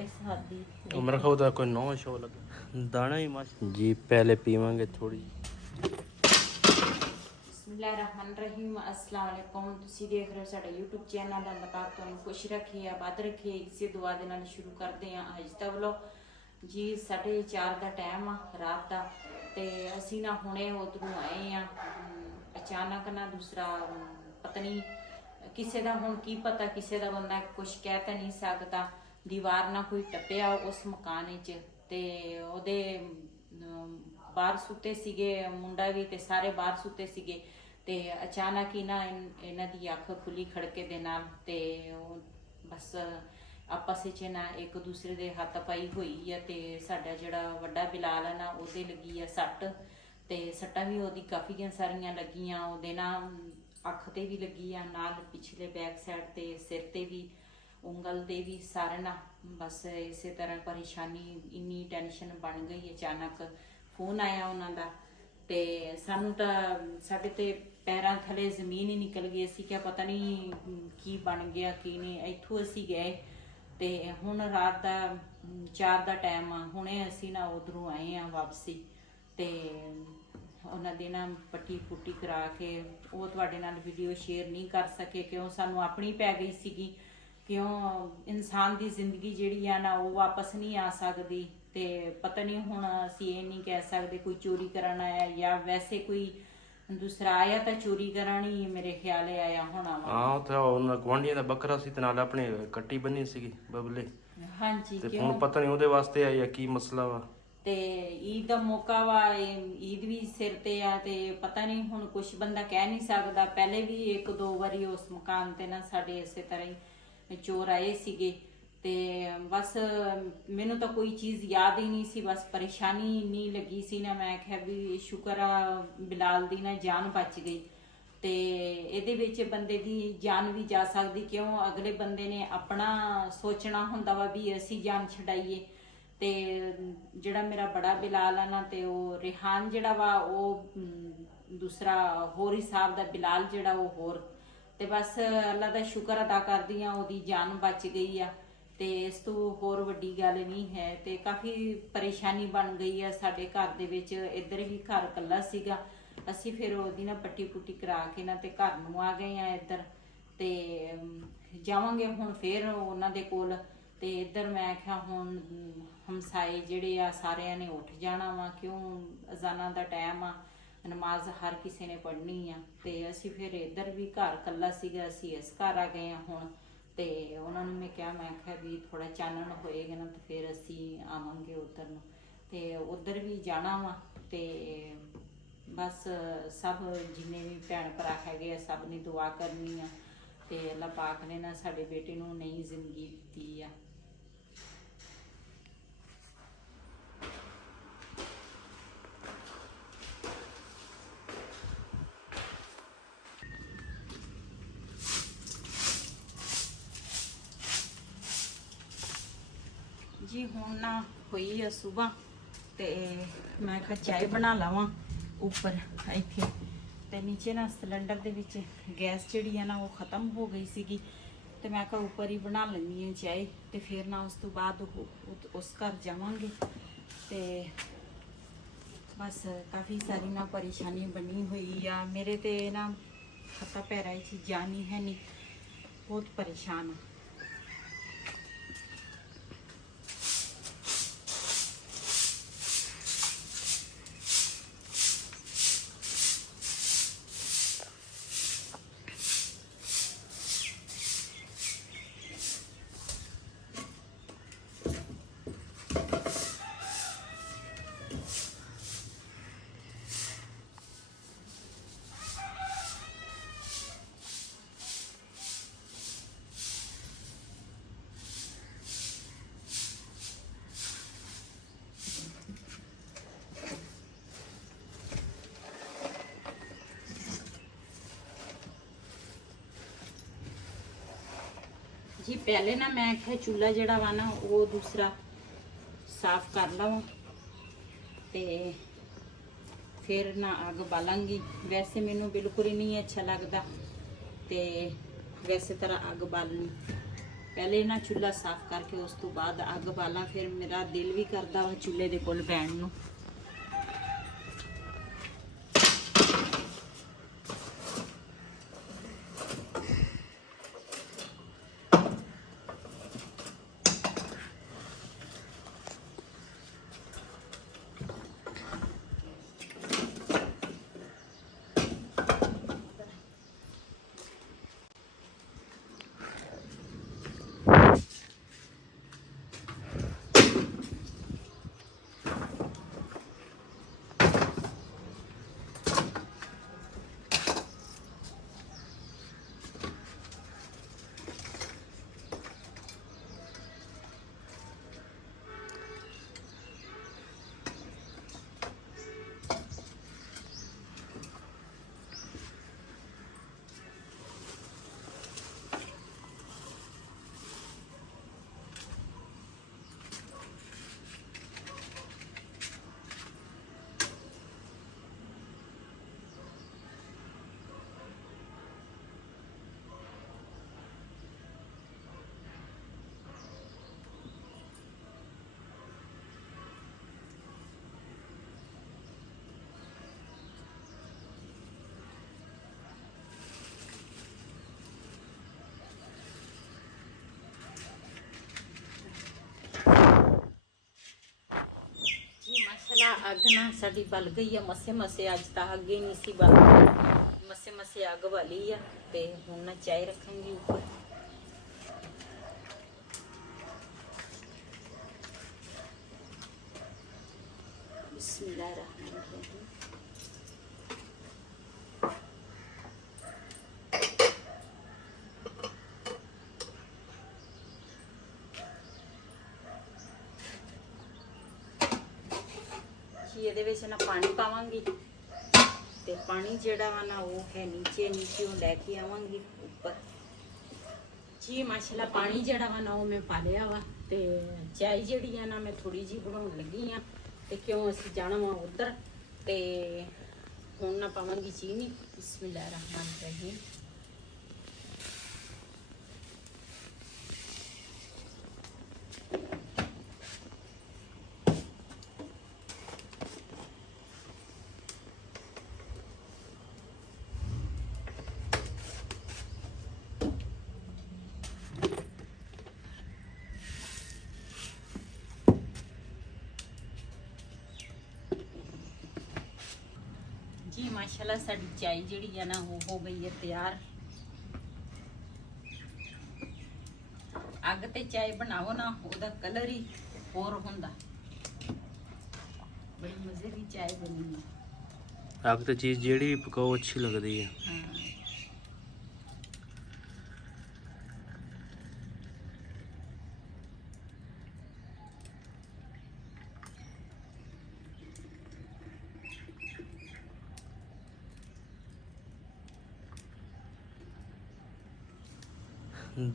इस हद दी उम्र खाओ तो कोई नौ शो लगे दाना ही मस्त जी। पहले पीवांगे थोड़ी। बिस्मिल्लाहिर्रहमानिर्रहीम अस्सलाम वालेकुम। ਤੁਸੀਂ ਦੇਖ ਰਹੇ ਹੋ ਸਾਡਾ YouTube ਚੈਨਲ। ਅੱਲਾਹ ਪਾਕ ਤੁਹਾਨੂੰ ਖੁਸ਼ ਰੱਖੇ, ਆਬਾਦ ਰੱਖੇ। ਇਸੇ ਦੁਆ ਦੇ ਨਾਲ ਸ਼ੁਰੂ ਕਰਦੇ ਹਾਂ ਅੱਜ ਦਾ ਵਲੌਗ ਜੀ। 4:30 ਦਾ ਟਾਈਮ ਆ ਰਾਤ ਦਾ ਤੇ ਅਸੀਂ ਨਾ ਹੁਣੇ ਉਧਰੋਂ ਆਏ ਆ। ਅਚਾਨਕ ਨਾ ਦੂਸਰਾ ਪਤਾ ਨਹੀਂ ਕਿਸੇ ਦਾ ਹੁਣ ਕੀ ਪਤਾ, ਕਿਸੇ ਦਾ ਬੰਦਾ ਕੁਝ ਕਹਿ ਤਾਂ ਨਹੀਂ ਸਕਦਾ। ਦੀਵਾਰ ਨਾ ਕੋਈ ਟੱਪਿਆ ਉਸ ਮਕਾਨ ਵਿੱਚ ਤੇ ਉਹਦੇ ਬਾਹਰ ਸੁੱਤੇ ਸੀਗੇ, ਮੁੰਡਾ ਵੀ ਤੇ ਸਾਰੇ ਬਾਹਰ ਸੁੱਤੇ ਸੀਗੇ ਤੇ ਅਚਾਨਕ ਹੀ ਨਾ ਇਹਨਾਂ ਦੀ ਅੱਖ ਖੁੱਲੀ ਖੜਕੇ ਦੇ ਨਾਲ ਤੇ ਉਹ ਬਸ ਆਪਸ ਵਿੱਚ ਨਾ ਇੱਕ ਦੂਸਰੇ ਦੇ ਹੱਥ ਪਾਈ ਹੋਈ ਆ ਤੇ ਸਾਡਾ ਜਿਹੜਾ ਵੱਡਾ ਬਿਲਾਲ ਆ ਨਾ ਉਹਦੇ ਲੱਗੀ ਆ ਸੱਟ ਤੇ ਸੱਟਾਂ ਵੀ ਉਹਦੀ ਕਾਫੀ ਸਾਰੀਆਂ ਲੱਗੀਆਂ। ਉਹਦੇ ਨਾ ਅੱਖ ਤੇ ਵੀ ਲੱਗੀ ਆ, ਨਾਲ ਪਿਛਲੇ ਬੈਕ ਸਾਈਡ ਤੇ ਸਿਰ ਤੇ ਵੀ, ਉਂਗਲ ਤੇ ਵੀ, ਸਾਰੇ ਨਾ ਬਸ ਇਸੇ ਤਰ੍ਹਾਂ ਪਰੇਸ਼ਾਨੀ, ਇੰਨੀ ਟੈਨਸ਼ਨ ਬਣ ਗਈ। ਅਚਾਨਕ ਫੋਨ ਆਇਆ ਉਹਨਾਂ ਦਾ ਤੇ ਸਾਨੂੰ ਤਾਂ ਸਾਡੇ ਤੇ ਪੈਰਾਂ ਥੱਲੇ ਜ਼ਮੀਨ ਹੀ ਨਿਕਲ ਗਈ। ਅਸੀਂ ਕਿਹਾ ਪਤਾ ਨਹੀਂ ਕੀ ਬਣ ਗਿਆ ਕੀ ਨਹੀਂ। ਇੱਥੋਂ ਅਸੀਂ ਗਏ ਤੇ ਹੁਣ ਰਾਤ ਦਾ 4 ਦਾ ਟਾਈਮ ਆ। ਹੁਣੇ ਅਸੀਂ ਨਾ ਉਧਰੋਂ ਆਏ ਆ ਵਾਪਸੀ ਤੇ ਉਹਨਾਂ ਦੇ ਨਾ ਪੱਟੀ ਪੁੱਟੀ ਕਰਾ ਕੇ ਉਹ ਤੁਹਾਡੇ ਨਾਲ ਵੀਡੀਓ ਸ਼ੇਅਰ ਨਹੀਂ ਕਰ ਸਕੇ ਕਿਉਂ ਸਾਨੂੰ ਆਪਣੀ ਪੈ ਗਈ ਸੀਗੀ। ਕਿਉਂ ਇਨਸਾਨ ਦੀ ਜ਼ਿੰਦਗੀ ਜਿਹੜੀ ਆ ਨਾ ਉਹ ਵਾਪਸ ਨਹੀਂ ਆ ਸਕਦੀ ਤੇ ਪਤਾ ਨਹੀਂ ਹੁਣ ਅਸੀਂ ਇਹ ਨਹੀਂ ਕਹਿ ਸਕਦੇ ਕੋਈ ਚੋਰੀ ਕਰਨ ਆਇਆ ਜਾਂ ਵੈਸੇ ਕੋਈ ਦੂਸਰਾ ਆਇਆ ਤਾਂ ਚੋਰੀ ਕਰਨ ਹੀ ਮੇਰੇ ਖਿਆਲ ਆਇਆ ਹੋਣਾ ਵਾ। ਹਾਂ ਉੱਥੇ ਉਹਨਾਂ ਗੁਆਂਢੀਆਂ ਦਾ ਬੱਕਰਾ ਸੀ ਤੇ ਨਾਲ ਆਪਣੇ ਕੱਟੀ ਬੰਨੀ ਸੀਗੀ ਬਬਲੇ। ਹਾਂਜੀ ਤੇ ਹੁਣ ਪਤਾ ਨਹੀਂ ਉਹਦੇ ਵਾਸਤੇ ਆਇਆ ਕੀ ਮਸਲਾ ਵਾ। ਤੇ ਈਦ ਦਾ ਮੌਕਾ ਵਾ, ਈਦ ਵੀ ਸਿਰ ਤੇ ਆ ਤੇ ਪਤਾ ਨਹੀਂ ਹੁਣ ਕੁਛ ਬੰਦਾ ਕਹਿ ਨਹੀਂ ਸਕਦਾ। ਪਹਿਲੇ ਵੀ 1-2 ਵਾਰੀ ਉਸ ਮਕਾਨ ਤੇ ਨਾ ਸਾਡੇ ਇਸੇ ਤਰ੍ਹਾਂ ਹੀ ਚੋਰ ਆਏ ਸੀਗੇ ਤੇ ਬਸ ਮੈਨੂੰ ਤਾਂ ਕੋਈ ਚੀਜ਼ ਯਾਦ ਹੀ ਨਹੀਂ ਸੀ। ਬਸ ਪਰੇਸ਼ਾਨੀ ਇੰਨੀ ਲੱਗੀ ਸੀ ਨਾ, ਮੈਂ ਕਿਹਾ ਵੀ ਸ਼ੁਕਰ ਆ ਬਿਲਾਲ ਦੀ ਨਾ ਜਾਨ ਬਚ ਗਈ। ਤੇ ਇਹਦੇ ਵਿੱਚ ਬੰਦੇ ਦੀ ਜਾਨ ਵੀ ਜਾ ਸਕਦੀ ਕਿਉਂ ਅਗਲੇ ਬੰਦੇ ਨੇ ਆਪਣਾ ਸੋਚਣਾ ਹੁੰਦਾ ਵਾ ਵੀ ਅਸੀਂ ਜਾਨ ਛਡਾਈਏ। ਤੇ ਜਿਹੜਾ ਮੇਰਾ ਬੜਾ ਬਿਲਾਲ ਆ ਨਾ ਤੇ ਉਹ ਰਿਹਾਨ ਜਿਹੜਾ ਵਾ ਉਹ ਦੂਸਰਾ ਹੋਰ ਹਿਸਾਬ ਦਾ, ਬਿਲਾਲ ਜਿਹੜਾ ਉਹ ਹੋਰ। ਤੇ ਬਸ ਅੱਲਾ ਦਾ ਸ਼ੁਕਰ ਅਦਾ ਕਰਦੀ ਆ ਉਹਦੀ ਜਾਨ ਬਚ ਗਈ ਆ ਤੇ ਇਸ ਤੋਂ ਹੋਰ ਵੱਡੀ ਗੱਲ ਨਹੀਂ ਹੈ। ਤੇ ਕਾਫੀ ਪਰੇਸ਼ਾਨੀ ਬਣ ਗਈ ਆ ਸਾਡੇ ਘਰ ਦੇ ਵਿੱਚ। ਇੱਧਰ ਵੀ ਘਰ ਇਕੱਲਾ ਸੀਗਾ, ਅਸੀਂ ਫਿਰ ਉਹਦੀ ਨਾ ਪੱਟੀ ਪੁੱਟੀ ਕਰਾ ਕੇ ਨਾ ਤੇ ਘਰ ਨੂੰ ਆ ਗਏ ਆ ਇੱਧਰ ਤੇ ਜਾਵਾਂਗੇ ਹੁਣ ਫਿਰ ਉਹਨਾਂ ਦੇ ਕੋਲ। ਤੇ ਇੱਧਰ ਮੈਂ ਕਿਹਾ ਹੁਣ ਹਮਸਾਏ ਜਿਹੜੇ ਆ ਸਾਰਿਆਂ ਨੇ ਉੱਠ ਜਾਣਾ ਵਾ ਕਿਉਂ ਅਜ਼ਾਨਾਂ ਦਾ ਟਾਈਮ ਆ, ਨਮਾਜ਼ ਹਰ ਕਿਸੇ ਨੇ ਪੜ੍ਹਨੀ ਆ। ਤੇ ਅਸੀਂ ਫਿਰ ਇੱਧਰ ਵੀ ਘਰ ਇਕੱਲਾ ਸੀਗਾ, ਅਸੀਂ ਇਸ ਘਰ ਆ ਗਏ ਆ ਹੁਣ। ਤੇ ਉਹਨਾਂ ਨੂੰ ਮੈਂ ਕਿਹਾ ਵੀ ਥੋੜਾ ਚਾਨਣ ਹੋਏਗਾ ਨਾ ਤੇ ਫਿਰ ਅਸੀਂ ਆਵਾਂਗੇ ਉੱਧਰ ਨੂੰ ਤੇ ਉੱਧਰ ਵੀ ਜਾਣਾ ਵਾ। ਤੇ ਬਸ ਸਭ ਜਿੰਨੇ ਵੀ ਭੈਣ ਭਰਾ ਹੈਗੇ ਆ ਸਭ ਨੇ ਦੁਆ ਕਰਨੀ ਆ ਤੇ ਅੱਲਾਹ ਪਾਕ ਨੇ ਨਾ ਸਾਡੇ ਬੇਟੇ ਨੂੰ ਨਈ ਜ਼ਿੰਦਗੀ ਦਿੱਤੀ ਆ। ਜੀ ਹੁਣ ਨਾ ਹੋਈ ਆ ਸੁਬਾਹ ਤੇ ਮੈਂ ਕਿਹਾ ਚਾਹ ਬਣਾ ਲਵਾਂ ਉੱਪਰ ਇੱਥੇ। ਤੇ ਨੀਚੇ ਨਾ ਸਿਲੰਡਰ ਦੇ ਵਿੱਚ ਗੈਸ ਜਿਹੜੀ ਆ ਨਾ ਉਹ ਖਤਮ ਹੋ ਗਈ ਸੀਗੀ ਤੇ ਮੈਂ ਕਿਹਾ ਉੱਪਰ ਹੀ ਬਣਾ ਲੈਂਦੀ ਆ ਚਾਹ ਤੇ ਫਿਰ ਨਾ ਉਸ ਤੋਂ ਬਾਅਦ ਉਸ ਘਰ ਜਾਵਾਂਗੇ। ਤੇ ਬਸ ਕਾਫੀ ਸਾਰੀ ਨਾ ਪਰੇਸ਼ਾਨੀ ਬਣੀ ਹੋਈ ਆ ਮੇਰੇ ਤੇ ਨਾ ਹੱਥਾਂ ਪੈਰਾਂ 'ਚ ਜਾਨ ਹੀ ਹੈ ਨਹੀਂ, ਬਹੁਤ ਪਰੇਸ਼ਾਨ ਆ। जी पहले ना मैं क्या चूल्हा जड़ा वा ना वो दूसरा साफ कर लवां ते फिर ना अग बालांगी। वैसे मैनू बिल्कुल ही नहीं अच्छा लगता ते वैसे तरह अग बालनी ਪਹਿਲੇ ਨਾ ਚੁੱਲ੍ਹਾ ਸਾਫ਼ ਕਰਕੇ ਉਸ ਤੋਂ ਬਾਅਦ ਅੱਗ ਬਾਲਾਂ। ਫਿਰ ਮੇਰਾ ਦਿਲ ਵੀ ਕਰਦਾ ਵਾ ਚੁੱਲ੍ਹੇ ਦੇ ਕੋਲ ਬੈਠਣ ਨੂੰ। ਅੱਗ ਨਾ ਸਾਡੀ ਬਲ ਗਈ ਆ ਮਸੇ ਮਸੇ। ਅੱਜ ਤਾਂ ਅੱਗ ਹੀ ਨਹੀਂ ਸੀ ਬਲ ਮਸੇ ਮਸੇ ਅੱਗ ਵਾਲੀ ਆ। ਤੇ ਹੁਣ ਨਾ ਚਾਹ ਰੱਖਾਂਗੀ ਉੱਪਰ। ਬਿਸਮਿल्लाह रहमान रहीम। ਇਹਦੇ ਵਿੱਚ ਨਾ ਪਾਣੀ ਪਾਵਾਂਗੀ ਤੇ ਪਾਣੀ ਜਿਹੜਾ ਵਾ ਨਾ ਉਹ ਹੈ ਨੀਚੇ ਲੈ ਕੇ ਆਵਾਂਗੀ ਉੱਪਰ ਜੀ। ਮਾਸ਼ਾਅੱਲਾ ਪਾਣੀ ਜਿਹੜਾ ਵਾ ਨਾ ਉਹ ਮੈਂ ਪਾ ਲਿਆ ਵਾ। ਤੇ ਚਾਹ ਜਿਹੜੀ ਆ ਨਾ ਮੈਂ ਥੋੜੀ ਜੀ ਬਣਾਉਣ ਲੱਗੀ ਆ। ਤੇ ਕਿਉਂ ਅਸੀਂ ਜਾਣਾ ਵਾ ਉੱਧਰ। ਤੇ ਹੁਣ ਨਾ ਪਾਵਾਂਗੀ ਚੀਨੀ। ਬਿਸਮਿल्लाह रहमान रहीम। जी माशाल्लाह साडी चाय जिहड़ी है ना वो हो गई है तैयार। अग ते चाय बनाओ ना ओदा कलर ही होर हुंदा। बड़ी मजे की चाय बनी है। अग ते चीज जेड़ी भी पकाओ अच्छी लगदी है। हाँ।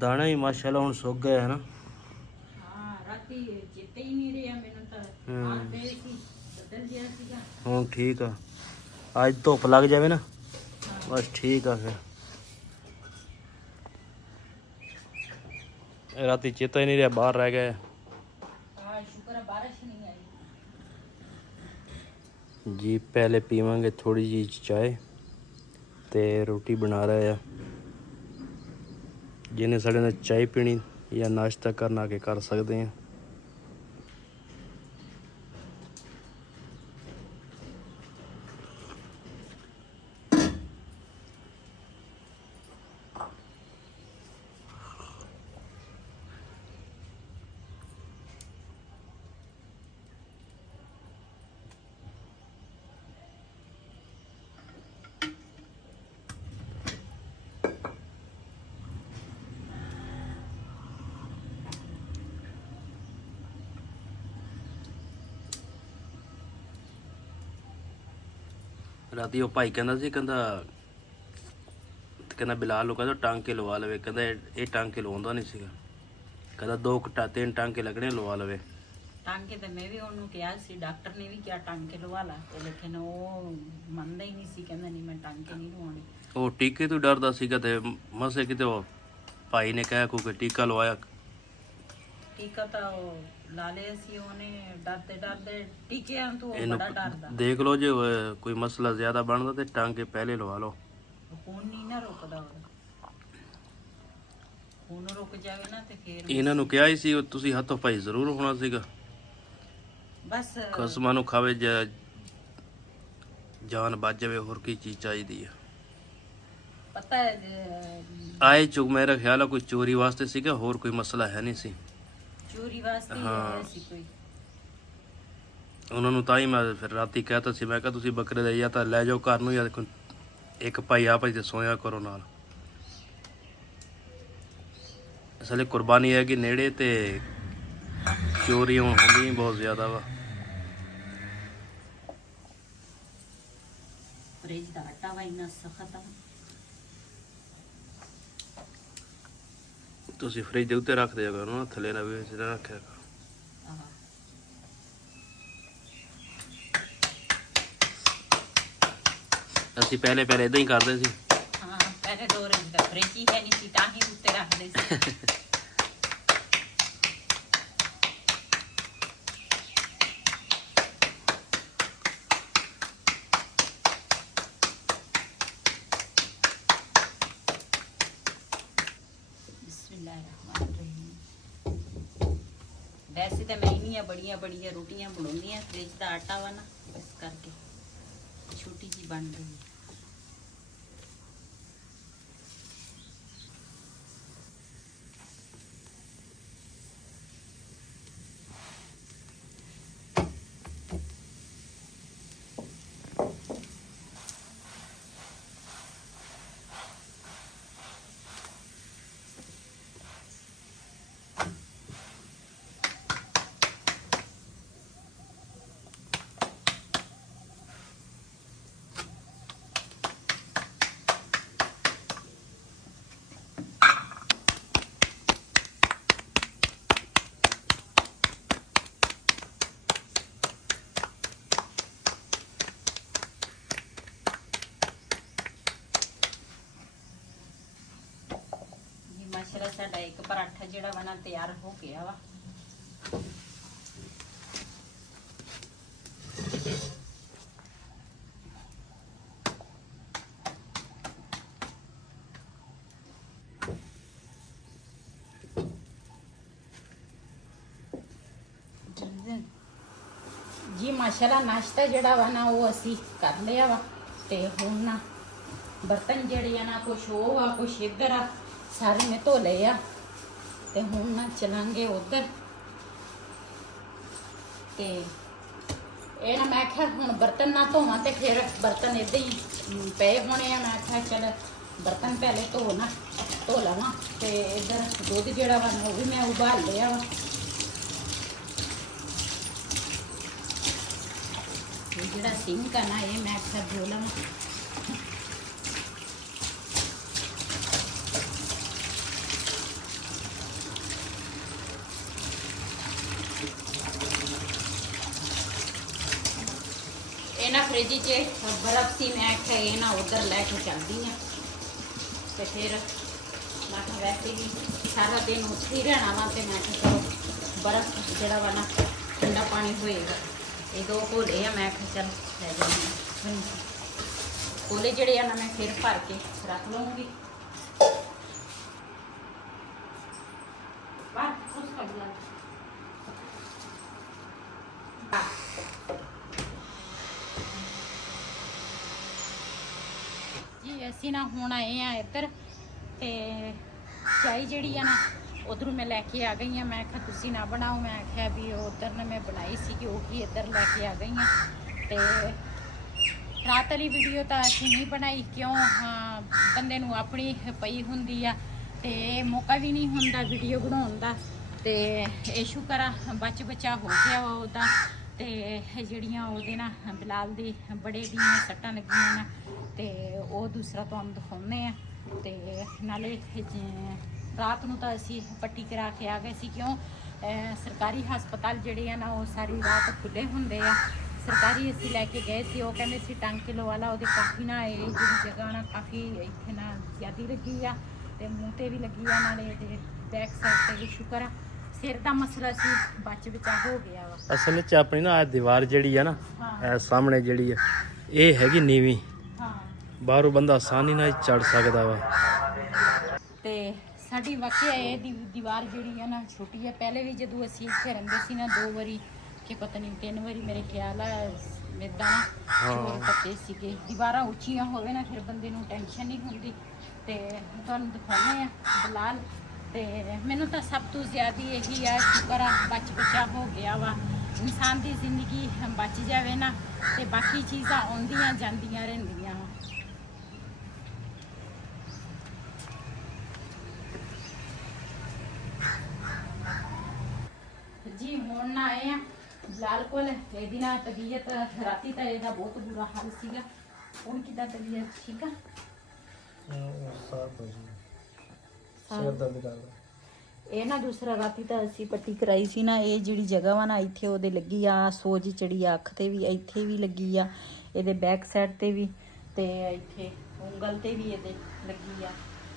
दाना ही माशाल्लाह हुण सुक गया है ना। हाँ राती चेते ही नहीं रहा मैनू तो हाथ पे सी बदल गया सीगा। हुण ठीक आ। आज धुप लग जावे ना बस ठीक आ। फिर राती चेता ही नहीं रहा बाहर रह गए। हाँ शुक्र है बारिश नहीं आई। जी पहले पीवांगे थोड़ी जी चाय ते रोटी बना रहे हैं। जिन्हें साढ़े ने चाय पीनी या नाश्ता करना के कर सकते हैं। राती वो भाई कहता सी कहता बिलाल को कहता टांके लवा लवे। कहता ये टांके लवाउंदा नहीं सीगा। कहता 2-3 टांके लगने लवा लवे। टांके तो मैं भी उन्होंने कहा सी डॉक्टर ने भी क्या टांके लवा ला ते लेकिन वो मनदा ही नहीं सी। कहंदा नहीं मैं टांके नहीं लवाने। वो टीके तो डरदा सीगा ते मसे किते वो भाई ने कहा को टीका लवाया ਟੀਕਾ ਤਾਂ ਉਹ ਲਾ ਲਿਆ ਸੀ ਉਹਨੇ, ਡਰਦੇ ਡਰਦੇ ਟੀਕਿਆਂ ਤੋਂ ਉਹ ਇਹਨੂੰ ਬੜਾ ਡਰਦਾ। ਦੇਖ ਲਓ ਜੇ ਕੋਈ ਮਸਲਾ ਜ਼ਿਆਦਾ ਬਣਦਾ ਤੇ ਟਾਂਕੇ ਪਹਿਲੇ ਲਵਾ ਲਓ। ਖੂਨ ਨਹੀਂ ਨਾ ਰੁਕਦਾ ਉਹਦਾ, ਖੂਨ ਰੁਕ ਜਾਵੇ ਨਾ ਤੇ ਫੇਰ ਇਹਨਾਂ ਨੂੰ ਕਿਹਾ ਹੀ ਸੀ ਉਹ ਤੁਸੀਂ ਹੱਥੋਂ ਪਾਈ ਜ਼ਰੂਰ ਹੋਣਾ ਸੀਗਾ। ਬਸ ਕਸਮਾਂ ਨੂੰ ਖਾਵੇ ਜਾਨ ਬਚ ਜਾਵੇ, ਹੋਰ ਕੀ ਚੀਜ਼ ਚਾਹੀਦੀ ਆ। ਪਤਾ ਹੈ ਆਏ ਚੁੱਕ ਮੇਰਾ ਖਿਆਲ ਆ ਕੋਈ ਚੋਰੀ ਵਾਸਤੇ ਸੀਗਾ, ਹੋਰ ਕੋਈ ਮਸਲਾ ਹੈ ਨਹੀਂ ਸੀ। ਚੋਰੀ ਵਾਸਤੇ ਹੀ ਹਾਂ। ਆਇਆ ਸੀ ਕੋਈ। ਉਹਨਾਂ ਨੂੰ ਤਾਂ ਹੀ ਮੈਂ ਫਿਰ ਰਾਤੀ ਕਹਿਤਾ ਸੀ, ਮੈਂ ਕਿਹਾ ਤੁਸੀਂ ਬੱਕਰੇ ਦਾ ਜਾਂ ਤਾਂ ਲੈ ਜਾਓ ਘਰ ਨੂੰ, ਜਾਂ ਇੱਕ ਭਾਈ ਆਪਸ ਤੇ ਸੋਇਆ ਕਰੋ ਨਾਲ। ਅਸਲੇ ਕੁਰਬਾਨੀ ਹੈ ਕਿ ਨੇੜੇ ਤੇ ਚੋਰੀ ਹੁਣ ਹੁੰਦੀ ਬਹੁਤ ਜ਼ਿਆਦਾ ਵਾ। ਫਰਿੱਜ ਦਾ ਆਟਾ ਵਾ ਇੰਨਾ ਸਖਤ ਆ। ਤੁਸੀਂ ਫਰਿੱਜ ਦੇ ਉੱਤੇ ਰੱਖ ਦਿਆ ਕਰੋ ਨਾ, ਥੱਲੇ ਨਾ ਵਿੱਚ ਨਾ ਰੱਖਿਆ ਕਰੋ। ਅਸੀਂ ਪਹਿਲੇ ਇਦਾਂ ਹੀ ਕਰਦੇ ਸੀ। ਹਾਂ ਪਹਿਲੇ ਦੋ ਰੰਗ ਦਾ ਫਰਿੱਜ ਹੀ ਹੈ ਨਹੀਂ ਸੀ, ਤਾਂ ਹੀ ਉੱਤੇ ਰੱਖਦੇ ਸੀ। ਵੈਸੇ ਤਾਂ ਮੈਂ ਇੰਨੀਆਂ ਬੜੀਆਂ ਬੜੀਆਂ ਰੋਟੀਆਂ ਬਣਾਉਂਦੀ ਆ, ਫਰਿੱਜ ਦਾ ਆਟਾ ਵਾ ਨਾ ਇਸ ਕਰਕੇ ਛੋਟੀ ਜੀ ਬਣ ਗਈ ਹੈ। ਮਾਸ਼ਾਅੱਲਾ ਸਾਡਾ ਇੱਕ ਪਰਾਠਾ ਜਿਹੜਾ ਵਾ ਨਾ ਤਿਆਰ ਹੋ ਗਿਆ ਵਾ। ਜੀ ਮਾਸ਼ਾਅੱਲਾ ਨਾਸ਼ਤਾ ਜਿਹੜਾ ਵਾ ਨਾ ਉਹ ਅਸੀਂ ਕਰ ਲਿਆ ਵਾ, ਤੇ ਹੁਣ ਨਾ ਬਰਤਨ ਜਿਹੜੇ ਆ ਨਾ ਕੁਛ ਉਹ ਆ ਕੁਛ ਇੱਧਰ ਆ, ਸਾਰੇ ਨੇ ਧੋ ਲਏ ਆ, ਤੇ ਹੁਣ ਨਾ ਚਲਾਂਗੇ ਉਧਰ। ਤੇ ਇਹ ਨਾ ਮੈਂ ਕਿਹਾ ਹੁਣ ਬਰਤਨ ਨਾ ਧੋਵਾਂ ਤੇ ਫਿਰ ਬਰਤਨ ਏਦਾਂ ਹੀ ਪਏ ਹੋਣੇ ਆ। ਮੈਂ ਕਿਹਾ ਚਲ ਬਰਤਨ ਪਹਿਲੇ ਧੋ ਲਵਾਂ, ਤੇ ਇੱਧਰ ਦੁੱਧ ਜਿਹੜਾ ਵਾ ਉਹ ਵੀ ਮੈਂ ਉਬਾਲ ਲਿਆ ਵਾ। ਇਹ ਜਿਹੜਾ ਸਿੰਕ ਆ ਨਾ ਇਹ ਮੈਂ ਕਿਹਾ ਧੋ ਲਵਾਂ। ना फ्रिज च बर्फ सी, मैं आख्या ये ना उधर लैके चलती हाँ। तो फिर मैं वैसे भी सारा दिन उत्थे ही रहना वा, तो मैं चलो बर्फ जरा वा ना ठंडा पानी होएगा। ये दो घोले आ, मैं चल लै जाऊँगी घोले जड़े ना मैं फिर भर के रख लूँगी। ਅਸੀਂ ਨਾ ਹੁਣ ਆਏ ਆ ਇੱਧਰ, ਤੇ ਚਾਈ ਜਿਹੜੀ ਆ ਨਾ ਉਧਰੋਂ ਮੈਂ ਲੈ ਕੇ ਆ ਗਈ ਆ। ਮੈਂ ਕਿਹਾ ਤੁਸੀਂ ਨਾ ਬਣਾਓ, ਮੈਂ ਆਖਿਆ ਵੀ ਉਧਰ ਨੇ ਮੈਂ ਬਣਾਈ ਸੀ ਕਿ ਉਹ ਹੀ ਇੱਧਰ ਲੈ ਕੇ ਆ ਗਈ ਆ। ਤੇ ਰਾਤ ਵਾਲੀ ਵੀਡੀਓ ਤਾਂ ਅਸੀਂ ਨਹੀਂ ਬਣਾਈ, ਕਿਉਂ ਬੰਦੇ ਨੂੰ ਆਪਣੀ ਪਈ ਹੁੰਦੀ ਆ ਤੇ ਮੌਕਾ ਵੀ ਨਹੀਂ ਹੁੰਦਾ ਵੀਡੀਓ ਬਣਾਉਣ ਦਾ। ਤੇ ਇਹ ਸ਼ੁਕਰ ਆ ਬਚਾ ਹੋ ਗਿਆ ਵਾ ਉਹਦਾ। ਤੇ ਜਿਹੜੀਆਂ ਉਹਦੇ ਨਾਲ ਬਿਲਾਲ ਦੀ ਬੜੇ ਦੀਆਂ ਸੱਟਾਂ ਲੱਗੀਆਂ ਨਾ, ਤੇ ਉਹ ਦੂਸਰਾ ਤੁਹਾਨੂੰ ਦਿਖਾਉਂਦੇ ਆ। ਤੇ ਨਾਲੇ ਰਾਤ ਨੂੰ ਤਾਂ ਅਸੀਂ ਪੱਟੀ ਕਰਾ ਕੇ ਆ ਗਏ ਸੀ, ਕਿਉਂ ਸਰਕਾਰੀ ਹਸਪਤਾਲ ਜਿਹੜੇ ਆ ਨਾ ਉਹ ਸਾਰੀ ਰਾਤ ਖੁੱਲੇ ਹੁੰਦੇ ਆ। ਸਰਕਾਰੀ ਅਸੀਂ ਲੈ ਕੇ ਗਏ ਸੀ, ਉਹ ਕਹਿੰਦੇ ਸੀ ਟਾਂਕੇ ਲਵਾਲਾ, ਉਹਦੇ ਕਾਫੀ ਨਾ ਇਹ ਜਿਹੜੀ ਜਗ੍ਹਾ ਨਾ ਕਾਫੀ ਇੱਥੇ ਨਾ ਜ਼ਿਆਦੀ ਲੱਗੀ ਆ, ਤੇ ਮੂੰਹ ਤੇ ਵੀ ਲੱਗੀ ਆ, ਨਾਲੇ ਇਹਦੇ ਬੈਕ ਸਾਈਡ ਤੇ ਵੀ। ਸ਼ੁਕਰ ਆ ਸਿਰ ਦਾ ਮਸਲਾ ਸੀ ਬਚ ਬਚਾ ਹੋ ਗਿਆ ਵਾ। ਅਸਲ ਵਿੱਚ ਆਪਣੀ ਨਾ ਇਹ ਦੀਵਾਰ ਜਿਹੜੀ ਆ ਨਾ ਹਾਂ ਇਹ ਸਾਹਮਣੇ ਜਿਹੜੀ ਆ ਇਹ ਹੈਗੀ ਨੀਵੀਂ, ਹਾਂ ਬਾਹਰੋਂ ਬੰਦਾ ਆਸਾਨੀ ਨਾਲ ਚੜ ਸਕਦਾ ਵਾ। ਤੇ ਸਾਡੀ ਵਾਕਿਆ ਇਹ ਦੀਵਾਰ ਜਿਹੜੀ ਆ ਨਾ ਛੋਟੀ ਆ। ਪਹਿਲੇ ਵੀ ਜਦੋਂ ਅਸੀਂ ਇੱਥੇ ਰਹਿੰਦੇ ਸੀ ਨਾ 2 ਵਾਰੀ ਕਿ ਪਤਾ ਨਹੀਂ 3 ਵਾਰੀ ਮੇਰੇ ਖਿਆਲ ਆ ਇਦਾਂ ਨਾ ਚੋਰ ਪੱਤੇ ਸੀਗੇ। ਦੀਵਾਰਾਂ ਉੱਚੀਆਂ ਹੋਵੇ ਨਾ ਫਿਰ ਬੰਦੇ ਨੂੰ ਟੈਨਸ਼ਨ ਨਹੀਂ ਹੁੰਦੀ। ਤੇ ਤੁਹਾਨੂੰ ਦਿਖਾਉਂਦੇ ਆ ਬਲਾਲ। ਤੇ ਮੈਨੂੰ ਤਾਂ ਸਭ ਤੋਂ ਜ਼ਿਆਦਾ ਇਹੀ ਆ ਸ਼ੁਕਰ ਆ ਬਚ ਬਚਾ ਹੋ ਗਿਆ ਵਾ। ਇਨਸਾਨ ਦੀ ਜ਼ਿੰਦਗੀ ਬਚ ਜਾਵੇ ਨਾ ਤੇ ਬਾਕੀ ਚੀਜ਼ਾਂ ਆਉਂਦੀਆਂ ਜਾਂਦੀਆਂ ਰਹਿੰਦੀਆਂ ਵਾ। ਜੀ ਹੁਣ ਨਾ ਆਏ ਆ ਬਲਾਲ ਕੋਲ। ਇਹਦੀ ਨਾ ਤਬੀਅਤ ਰਾਤੀ ਤਾਂ ਇਹਦਾ ਬਹੁਤ ਬੁਰਾ ਹਾਲ ਸੀਗਾ। ਹੁਣ ਕਿੱਦਾਂ ਤਬੀਅਤ ਠੀਕ ਆ? ਇਹ ਨਾ ਦੂਸਰਾ ਰਾਤੀ ਤਾਂ ਅਸੀਂ ਪੱਟੀ ਕਰਾਈ ਸੀ ਨਾ। ਇਹ ਜਿਹੜੀ ਜਗ੍ਹਾ ਵਾ ਨਾ ਇੱਥੇ ਉਹਦੇ ਲੱਗੀ ਆ ਸੋਜ ਚੜੀ ਆ ਅੱਖ ਤੇ ਵੀ, ਇੱਥੇ ਵੀ ਲੱਗੀ ਆ, ਇਹਦੇ ਬੈਕ ਸਾਈਡ ਤੇ ਵੀ, ਤੇ ਇੱਥੇ ਉਂਗਲ ਤੇ ਵੀ ਇਹਦੇ ਲੱਗੀ ਆ।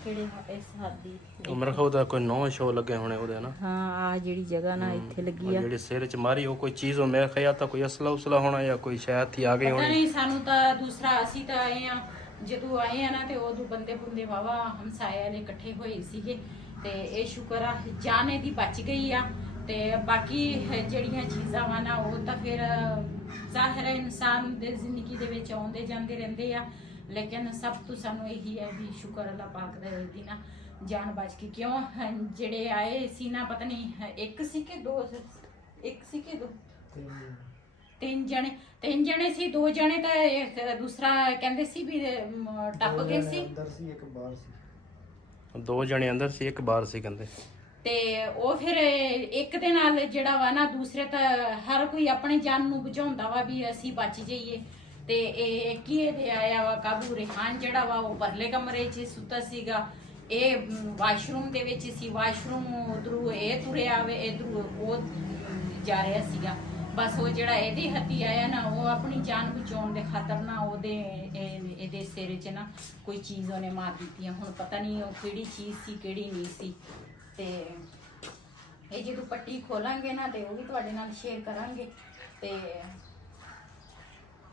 ਕਿਹੜੇ ਇਸ ਹੱਥ ਦੀ ਮੇਰੇ ਖਿਆਲ ਦਾ ਕੋਈ 9 ਸ਼ੋ ਲੱਗੇ ਹੋਣੇ ਉਹਦੇ ਨਾ। ਹਾਂ ਆ ਜਿਹੜੀ ਜਗ੍ਹਾ ਨਾ ਇੱਥੇ ਲੱਗੀ ਆ ਜਿਹੜੀ ਸਿਰ ਚ ਮਾਰੀ ਉਹ ਕੋਈ ਚੀਜ਼ ਹੋ ਮੇਰੇ ਖਿਆਲ ਤਾਂ ਕੋਈ ਅਸਲਾ ਉਸਲਾ ਹੋਣਾ ਜਾਂ ਕੋਈ ਸ਼ਾਇਦ ਹੀ ਆ ਗਈ ਪਤਾ ਹੋਣੀ। ਨਹੀਂ ਸਾਨੂੰ ਤਾਂ ਦੂਸਰਾ ਅਸੀਂ ਤਾਂ ਆਏ ਆ ਜਦੋਂ ਆਏ ਆ ਨਾ ਤੇ ਉਦੋਂ ਬੰਦੇ ਬੁੰਦੇ ਵਾਵਾ ਹਮਸਾਏ ਵਾਲੇ ਇਕੱਠੇ ਹੋਏ ਸੀਗੇ। ਤੇ ਇਹ ਸ਼ੁਕਰ ਆ ਜਾਨ ਇਹਦੀ ਬਚ ਗਈ ਆ। ਤੇ ਬਾਕੀ ਜਿਹੜੀਆਂ ਚੀਜ਼ਾਂ ਵਾ ਨਾ ਉਹ ਤਾਂ ਫਿਰ ਜ਼ਾਹਿਰ ਹੈ ਇਨਸਾਨ ਦੇ ਜ਼ਿੰਦਗੀ ਦੇ ਵਿੱਚ ਆਉਂਦੇ ਜਾਂਦੇ ਰਹਿੰਦੇ ਆ। ਲੇਕਿਨ ਸਭ ਤੋਂ ਸਾਨੂੰ ਇਹੀ ਹੈ ਵੀ ਸ਼ੁਕਰ ਅੱਲਾਹ ਪਾਕ ਦਾ ਇਹਦੀ ਨਾ ਜਾਨ ਬਚ ਗਈ। ਕਿਉਂ ਜਿਹੜੇ ਆਏ ਸੀ ਨਾ ਪਤਾ ਨਹੀਂ ਇੱਕ ਸੀ ਕਿ ਦੋ ਤਿੰਨ ਜਣੇ ਸੀ। 2 ਜਣੇ ਤਾਂ ਦੂਸਰਾ ਕਹਿੰਦੇ ਸੀ ਵੀ ਟੱਪ ਗਏ ਸੀ। 2 ਜਣੇ ਅੰਦਰ ਸੀ ਇੱਕ ਬਾਹਰ ਸੀ ਕਹਿੰਦੇ। ਤੇ ਉਹ ਫਿਰ ਇੱਕ ਦੇ ਨਾਲ ਜਿਹੜਾ ਵਾ ਨਾ ਦੂਸਰੇ ਤਾਂ ਹਰ ਕੋਈ ਆਪਣੀ ਜਾਨ ਨੂੰ ਬਚਾਉਂਦਾ ਵਾ ਵੀ ਅਸੀਂ ਬਚ ਜਾਈਏ। ਤੇ ਇਹ ਕੀ ਇਹਦੇ ਆਇਆ ਵਾ ਕਾਬੂ। ਰਿਹਾਨ ਜਿਹੜਾ ਵਾ ਉਹ ਪਰਲੇ ਕਮਰੇ 'ਚ ਸੁੱਤਾ ਸੀਗਾ। ਇਹ ਵਾਸ਼ਰੂਮ ਦੇ ਵਿੱਚ ਸੀ। ਵਾਸ਼ਰੂਮ ਉਧਰੋਂ ਇਹ ਤੁਰਿਆ ਆਵੇ ਇਧਰੋਂ ਉਹ ਜਾ ਰਿਹਾ ਸੀਗਾ। ਬਸ ਉਹ ਜਿਹੜਾ ਇਹਦੇ ਹੱਥੀ ਆਇਆ ਨਾ ਉਹ ਆਪਣੀ ਜਾਨ ਬਚਾਉਣ ਦੇ ਖਾਤਰ ਨਾ ਇਹਦੇ ਸਿਰ 'ਚ ਨਾ ਕੋਈ ਚੀਜ਼ ਉਹਨੇ ਮਾਰ ਦਿੱਤੀ। ਹੁਣ ਪਤਾ ਨਹੀਂ ਉਹ ਕਿਹੜੀ ਚੀਜ਼ ਸੀ ਕਿਹੜੀ ਨਹੀਂ ਸੀ। ਤੇ ਇਹ ਜਦੋਂ ਪੱਟੀ ਖੋਲਾਂਗੇ ਨਾ ਤੇ ਉਹ ਵੀ ਤੁਹਾਡੇ ਨਾਲ ਸ਼ੇਅਰ ਕਰਾਂਗੇ। ਤੇ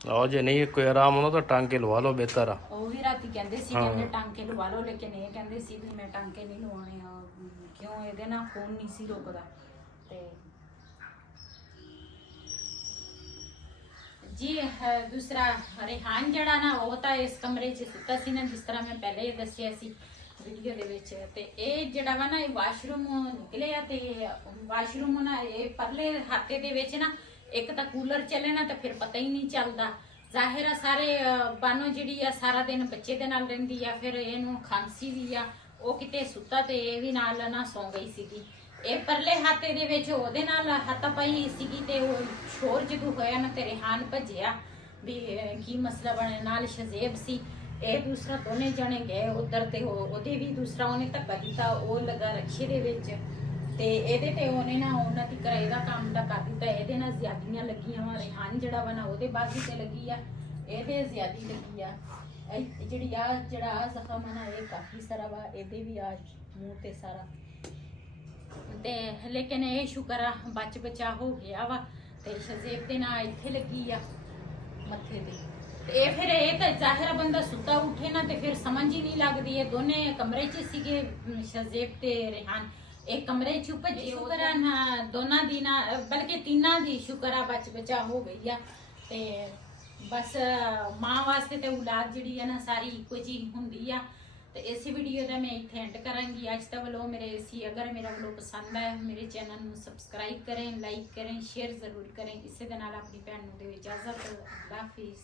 ਆਓ ਜੇ ਨਹੀਂ ਕੋਈ ਆਰਾਮ ਹੁੰਦਾ ਤਾਂ ਟਾਂਕੇ ਲਵਾ ਲਓ ਬਿਹਤਰ ਆ। ਉਹ ਵੀ ਰਾਤੀ ਕਹਿੰਦੇ ਸੀ ਕਹਿੰਦੇ ਟਾਂਕੇ ਲਵਾ ਲਓ। ਲੇਕਿਨ ਇਹ ਕਹਿੰਦੇ ਸੀ ਵੀ ਮੈਂ ਟਾਂਕੇ ਨਹੀਂ ਲਵਾਉਣੇ ਆ। ਕਿਉਂ ਇਹਦੇ ਨਾਲ ਖੂਨ ਨਹੀਂ ਸੀ ਰੁਕਦਾ। ਤੇ ਜੀ ਦੂਸਰਾ ਰਿਹਾਨ ਜਿਹੜਾ ਨਾ ਉਹ ਤਾਂ ਇਸ ਕਮਰੇ 'ਚ ਸੁੱਤਾ ਸੀ ਨਾ ਜਿਸ ਤਰ੍ਹਾਂ ਮੈਂ ਪਹਿਲੇ ਦੱਸਿਆ ਸੀ ਵੀਡੀਓ ਦੇ ਵਿੱਚ। ਤੇ ਇਹ ਜਿਹੜਾ ਵਾ ਨਾ ਇਹ ਵਾਸ਼ਰੂਮ ਨਿਕਲਿਆ ਤੇ ਵਾਸ਼ਰੂਮ ਨਾ ਇਹ ਪਰਲੇ ਹੱਥੇ ਦੇ ਵਿੱਚ ਨਾ ਇੱਕ ਤਾਂ ਕੂਲਰ ਚੱਲੇ ਨਾ ਤਾਂ ਫਿਰ ਪਤਾ ਹੀ ਨਹੀਂ ਚੱਲਦਾ। ਜ਼ਾਹਿਰ ਆ ਸਾਰੇ ਬਾਨੋ ਜਿਹੜੀ ਆ ਸਾਰਾ ਦਿਨ ਬੱਚੇ ਦੇ ਨਾਲ ਰਹਿੰਦੀ ਆ। ਫਿਰ ਇਹਨੂੰ ਖਾਂਸੀ ਵੀ ਆ। ਉਹ ਕਿਤੇ ਸੁੱਤਾ ਤੇ ਇਹ ਵੀ ਨਾਲ ਨਾ ਸੌਂ ਗਈ ਸੀਗੀ। ਇਹ ਪਰਲੇ ਹੱਥੇ ਦੇ ਵਿੱਚ ਉਹਦੇ ਨਾਲ ਹੱਥ ਪਾਈ ਸੀਗੀ। ਤੇ ਉਹ ਸ਼ੋਰ ਜਦੋਂ ਹੋਇਆ ਨਾ ਤੇ ਰਿਹਾਨ ਭੱਜਿਆ ਵੀ ਕੀ ਮਸਲਾ ਬਣਿਆ। ਨਾਲ ਸ਼ਜ਼ੇਬ ਸੀ। ਇਹ ਦੂਸਰਾ ਦੋਨੇ ਜਣੇ ਗਏ ਉਧਰ ਤੇ ਉਹਦੇ ਵੀ ਦੂਸਰਾ ਉਹਨੇ ਧੱਕਾ ਦਿੱਤਾ। ਉਹ ਲੱਗਾ ਰਕਸ਼ੇ ਦੇ ਵਿੱਚ ਤੇ ਇਹਦੇ ਤੇ ਉਹਨੇ ਨਾ ਉਹਨਾਂ ਦੀ ਕਿਰਾਏ ਦਾ ਕੰਮ ਦਾ ਕਰ ਦਿੱਤਾ। ਇਹਦੇ ਨਾਲ ਜ਼ਿਆਦੀਆਂ ਲੱਗੀਆਂ ਵਾ। ਰਿਹਾਨ ਜਿਹੜਾ ਵਾ ਨਾ ਉਹਦੇ ਬਾਜ਼ੀ ਤੇ ਲੱਗੀ ਆ। ਇਹਦੇ ਜ਼ਿਆਦੀ ਲੱਗੀ ਆ। ਜਿਹੜਾ ਜ਼ਖਮ ਆ ਨਾ ਇਹ ਕਾਫੀ ਸਾਰਾ ਵਾ। ਇਹਦੇ ਵੀ ਆ ਮੂੰਹ ਤੇ ਸਾਰਾ। ਤੇ ਲੇਕਿਨ ਇਹ ਸ਼ੁਕਰ ਆ ਬਚ ਬਚਾ ਹੋ ਗਿਆ ਵਾ। ਤੇ ਸ਼ਜ਼ੇਬ ਦੇ ਨਾਲ ਇੱਥੇ ਲੱਗੀ ਆ ਮੱਥੇ ਤੇ। ਇਹ ਫਿਰ ਇਹ ਤਾਂ ਜ਼ਾਹਿਰ ਬੰਦਾ ਸੁੱਤਾ ਉੱਠੇ ਨਾ ਤੇ ਫਿਰ ਸਮਝ ਹੀ ਨਹੀਂ ਲੱਗਦੀ। ਇਹ ਦੋਨੇ ਕਮਰੇ 'ਚ ਸੀਗੇ ਸ਼ਜ਼ੇਬ ਤੇ ਰਿਹਾਨ। ਇੱਕ ਕਮਰੇ 'ਚ ਭੱਜੇ। ਸ਼ੁਕਰ ਆ ਨਾ ਦੋਨਾਂ ਦੀ ਨਾ ਬਲਕਿ ਤਿੰਨਾਂ ਦੀ ਸ਼ੁਕਰ ਆ ਬਚ ਬਚਾ ਹੋ ਗਈ ਆ। ਤੇ ਬਸ ਮਾਂ ਵਾਸਤੇ ਤੇ ਔਲਾਦ ਜਿਹੜੀ ਆ ਨਾ ਸਾਰੀ ਇੱਕੋ ਜਿਹੀ ਹੁੰਦੀ ਆ। ਤੇ ਇਸ ਵੀਡੀਓ ਦਾ ਮੈਂ ਇੱਥੇ ਐਂਡ ਕਰਾਂਗੀ। ਅੱਜ ਦਾ ਵਲੋਗ ਮੇਰੇ ਸੀ। ਅਗਰ ਮੇਰਾ ਵਲੋਗ ਪਸੰਦ ਆਇਆ ਮੇਰੇ ਚੈਨਲ ਨੂੰ ਸਬਸਕ੍ਰਾਈਬ ਕरें, ਲਾਈਕ करें, शेयर ज़रूर करें। इसी ਦੇ ਨਾਲ ਆਪਣੀ ਭੈਣ ਨੂੰ ਦਿਓ ਇਜਾਜ਼ਤ। ਅੱਲਾਹ ਹਾਫਿਜ਼।